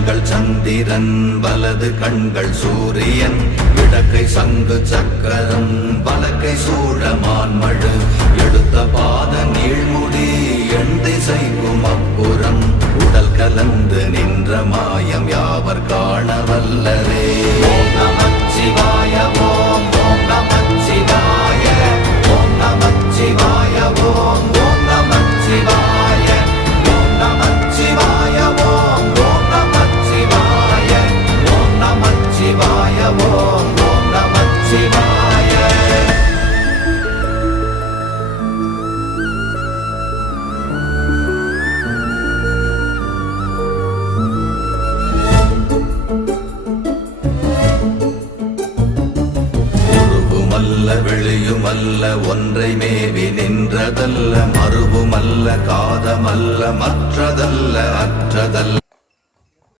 கண்கள் சந்திரன் வலது கண்கள் சூரியன் இடக்கை சங்கு சக்கரம் வலக்கை சூழமான்மழு எடுத்த பாத நீழ்முடி எண் திசைக்கும் அப்புறம் உடல் கலந்து நின்ற மாயம் யாவர் காண வல்லரே. ஓம் நமச்சிவாய ஓம் ஓம் நமச்சிவாய ஓம் நமச்சிவாய ஓம் ஓம் நமச்சிவாய ஓம் நமச்சிவாய ஓம் ஓம் நமச்சிவாய ஓம் நமச்சிவாய ஓம் ஓம் நமச்சிவாய. வெளியுமல்ல ஒன்றை மேவி நின்றதல்ல மறுவுமல்ல காதமல்ல மற்றதல்ல அற்றதல்ல